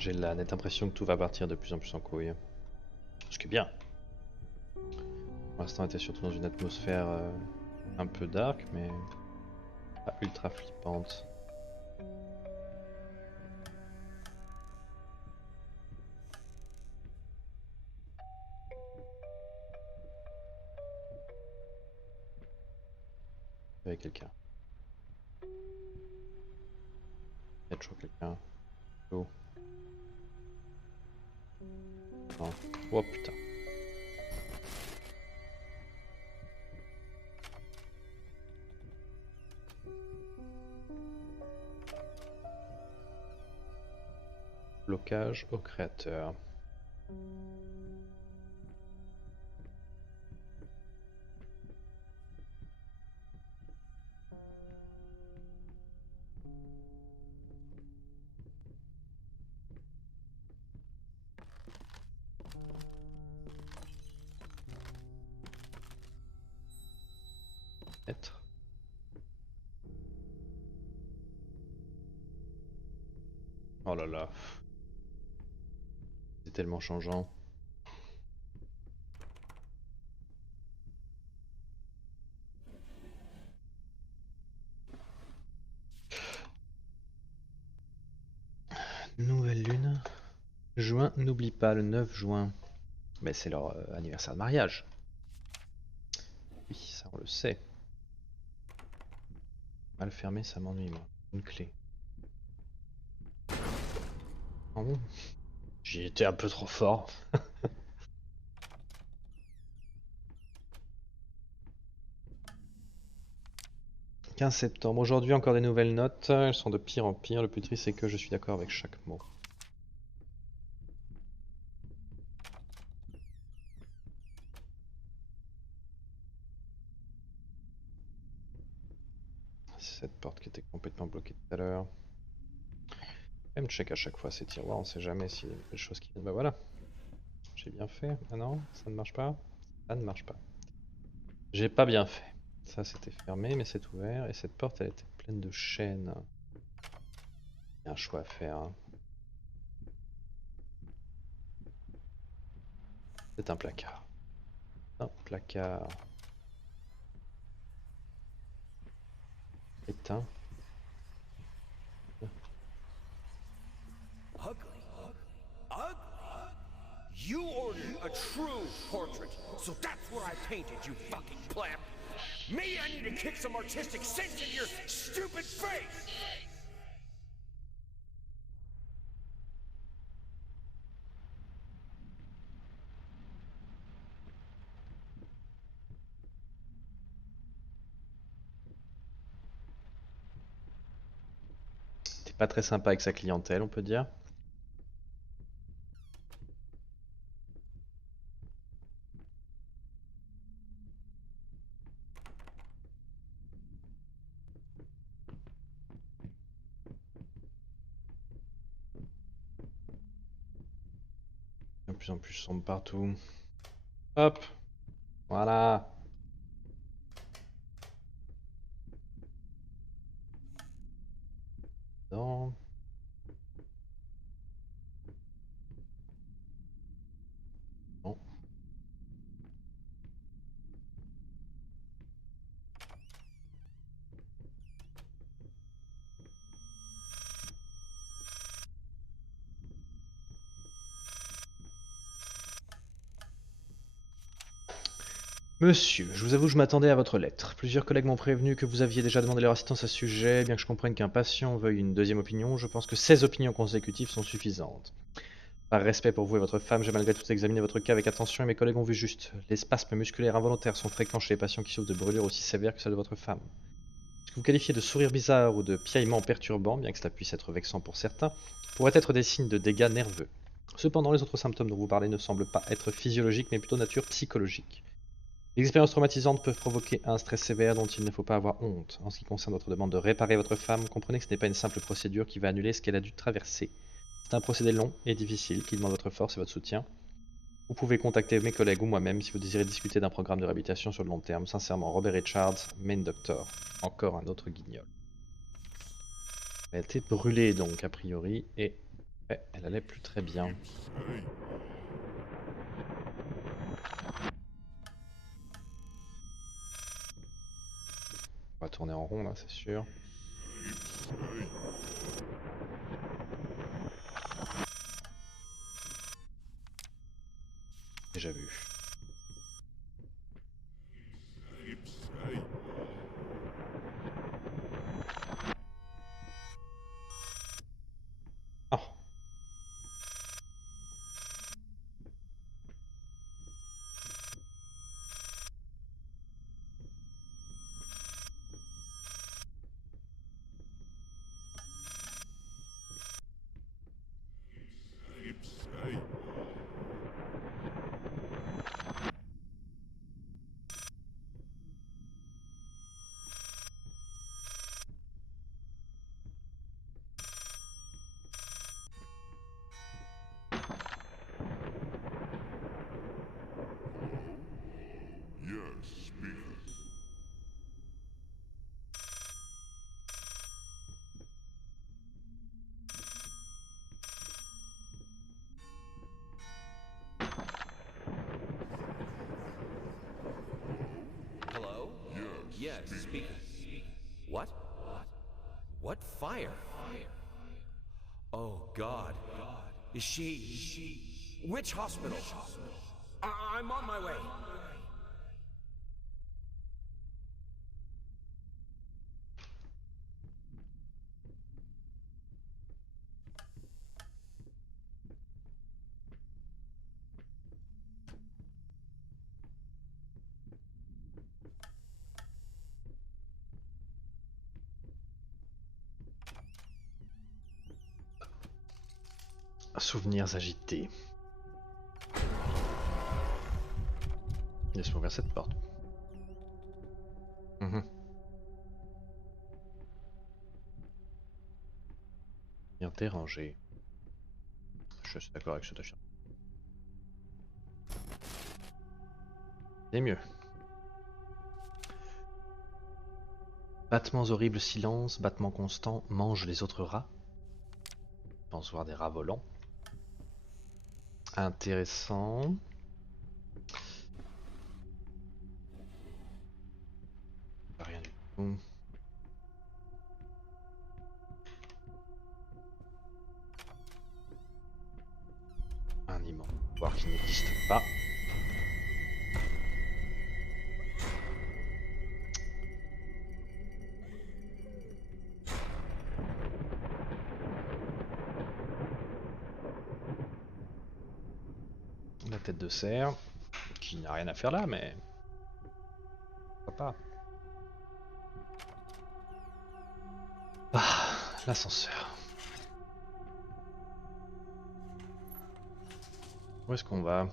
J'ai la nette impression que tout va partir de plus en plus en couille. Ce qui est bien. Pour l'instant, on était surtout dans une atmosphère un peu dark, mais pas ultra flippante. Il y avait quelqu'un. Il y a toujours quelqu'un. Oh. Non. Oh putain. Blocage au créateur. Être. Oh là là. C'est tellement changeant. Nouvelle lune. Juin, n'oublie pas le 9 juin. Mais c'est leur anniversaire de mariage. Oui, ça on le sait. Mal fermé, ça m'ennuie moi. Une clé. Oh bon. J'y étais un peu trop fort. 15 septembre. Aujourd'hui, encore des nouvelles notes. Elles sont de pire en pire. Le plus triste, c'est que je suis d'accord avec chaque mot. Cette porte qui était complètement bloquée tout à l'heure. Même check à chaque fois ces tiroirs, on sait jamais s'il y a des choses qui viennent. Bah voilà. J'ai bien fait. Ah non, ça ne marche pas. Ça ne marche pas. J'ai pas bien fait. Ça c'était fermé, mais c'est ouvert. Et cette porte, elle était pleine de chaînes. Il y a un choix à faire. Hein. C'est un placard. Un placard. Éteint. You ordered a true portrait, so that's what I painted, you fucking pleb. Me, I need to kick some artistic sense in your stupid face! T'es pas très sympa avec sa clientèle, on peut dire. De plus en plus sombre partout. Hop. Voilà. Non. Non. Monsieur, je vous avoue, je m'attendais à votre lettre. Plusieurs collègues m'ont prévenu que vous aviez déjà demandé leur assistance à ce sujet. Bien que je comprenne qu'un patient veuille une deuxième opinion, je pense que 16 opinions consécutives sont suffisantes. Par respect pour vous et votre femme, j'ai malgré tout examiné votre cas avec attention et mes collègues ont vu juste. Les spasmes musculaires involontaires sont fréquents chez les patients qui souffrent de brûlures aussi sévères que celles de votre femme. Ce que vous qualifiez de sourire bizarre ou de piaillement perturbant, bien que cela puisse être vexant pour certains, pourrait être des signes de dégâts nerveux. Cependant, les autres symptômes dont vous parlez ne semblent pas être physiologiques mais plutôt nature psychologique. Les expériences traumatisantes peuvent provoquer un stress sévère dont il ne faut pas avoir honte. En ce qui concerne votre demande de réparer votre femme, comprenez que ce n'est pas une simple procédure qui va annuler ce qu'elle a dû traverser. C'est un procédé long et difficile qui demande votre force et votre soutien. Vous pouvez contacter mes collègues ou moi-même si vous désirez discuter d'un programme de réhabilitation sur le long terme. Sincèrement, Robert Richards, Main Doctor. Encore un autre guignol. Elle a été brûlée donc, a priori, et Ouais, elle allait plus très bien. On va tourner en rond là, c'est sûr. Déjà vu. Oh. Hello? Yes, speaker. What? What fire? Oh, God. Is she... Which hospital? I'm on my way. Souvenirs agités. Laisse-moi ouvrir cette porte. Bien dérangé. Je suis d'accord avec cette affirmation. C'est mieux. Battements horribles, silence, battements constants, mange les autres rats. Je pense voir des rats volants. Intéressant. Rien du tout. Un immense pouvoir qui n'existe pas. La tête de cerf, qui n'a rien à faire là, mais pourquoi pas. Ah, l'ascenseur. Où est-ce qu'on va?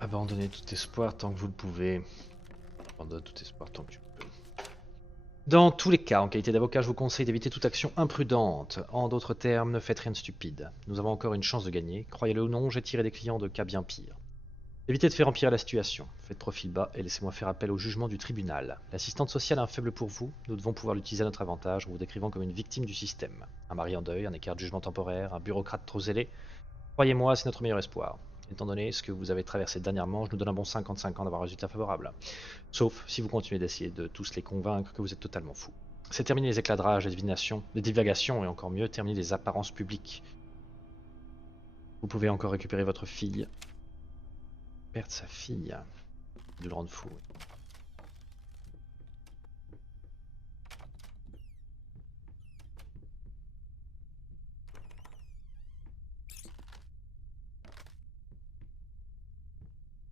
Abandonnez tout espoir tant que vous le pouvez. Abandonne tout espoir tant que tu peux. Dans tous les cas, en qualité d'avocat, je vous conseille d'éviter toute action imprudente. En d'autres termes, ne faites rien de stupide. Nous avons encore une chance de gagner. Croyez-le ou non, j'ai tiré des clients de cas bien pires. Évitez de faire empirer la situation. Faites profil bas et laissez-moi faire appel au jugement du tribunal. L'assistante sociale a un faible pour vous. Nous devons pouvoir l'utiliser à notre avantage en vous décrivant comme une victime du système. Un mari en deuil, un écart de jugement temporaire, un bureaucrate trop zélé. Croyez-moi, c'est notre meilleur espoir. Étant donné ce que vous avez traversé dernièrement, je nous donne un bon 55 ans d'avoir un résultat favorable. Sauf si vous continuez d'essayer de tous les convaincre que vous êtes totalement fou. C'est terminer les éclats de rage, les divinations, les divagations et encore mieux, terminer les apparences publiques. Vous pouvez encore récupérer votre fille. Perdre sa fille. De le rendre fou.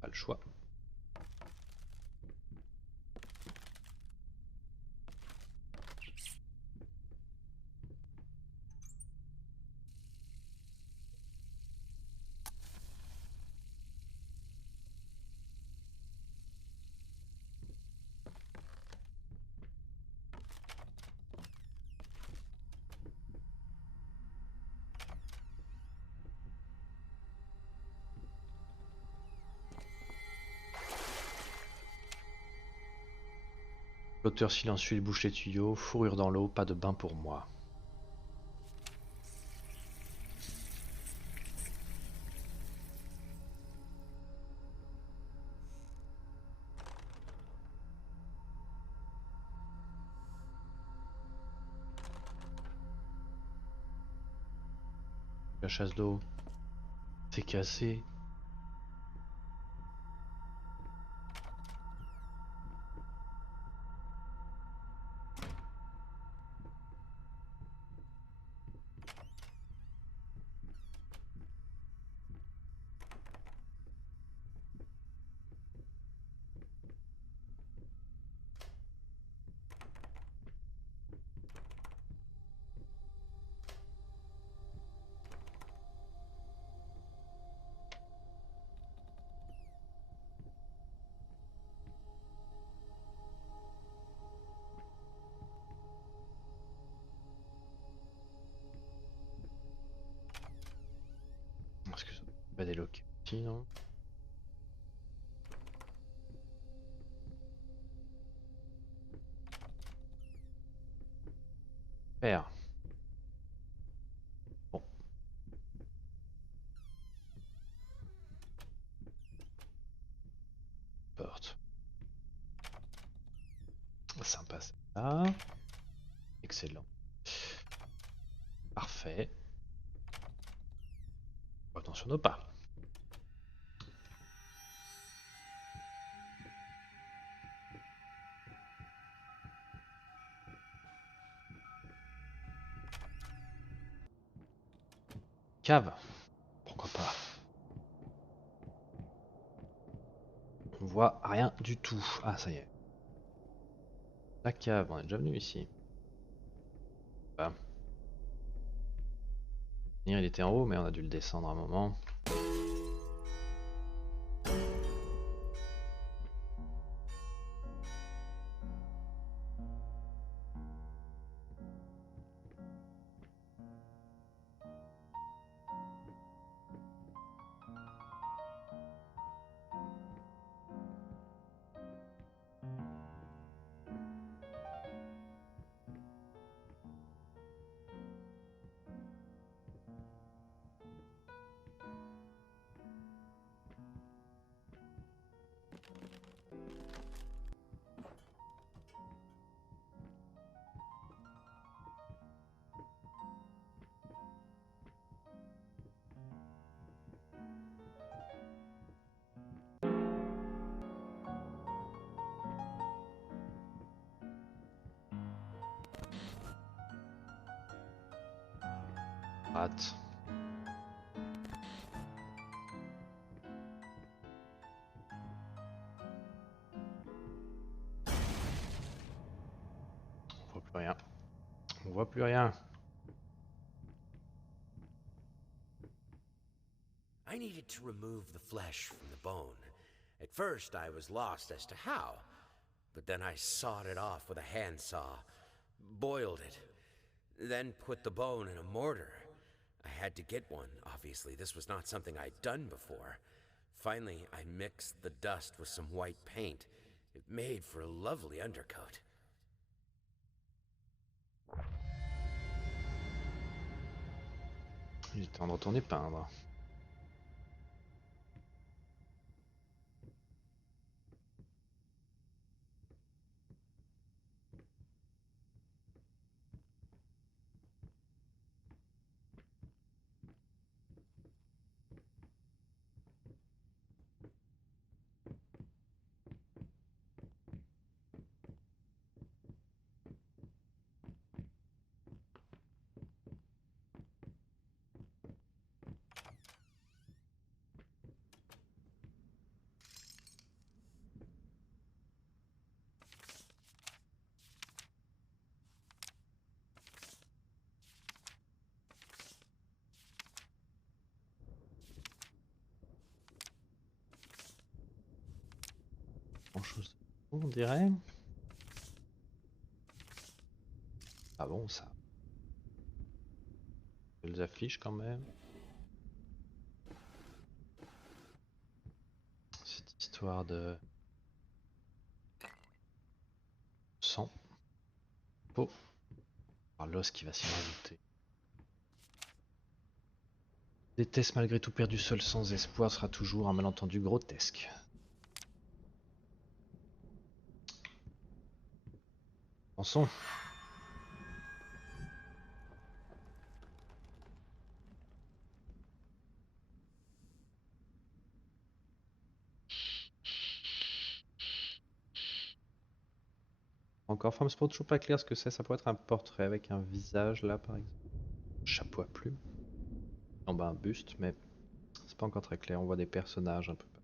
Pas le choix. Flotteur silencieux, il bouche les tuyaux. Fourrure dans l'eau, pas de bain pour moi. La chasse d'eau, c'est cassé. Est-ce que ça peut pas déloquer aussi, non? Père. Bon. Porte. Sympa ça. Excellent. Parfait. Attention nos pas. Cave. Pourquoi pas. On voit rien du tout. Ah, ça y est. La cave, on est déjà venu ici. Bah. Il était en haut, mais on a dû le descendre un moment. Rate. On voit plus rien. On voit plus rien. I needed to remove the flesh from the bone. At first, I was lost as to how, but then I sawed it off with a handsaw, boiled it, then put the bone in a mortar. I had to get one, obviously. This was not something I'd done before. Finally, I mixed the dust with some white paint. It made for a lovely undercoat. Il est temps de retourner peindre. Grand chose. On dirait. Ah bon ça. Elles affichent quand même. Cette histoire de Oh, par l'os qui va s'y rajouter. Déteste malgré tout perdu seul sans espoir sera toujours un malentendu grotesque. Pensons. Encore From Spot, toujours pas clair ce que c'est. Ça pourrait être un portrait avec un visage là par exemple. Chapeau à plumes. Non bah un buste, mais c'est pas encore très clair. On voit des personnages un peu partout.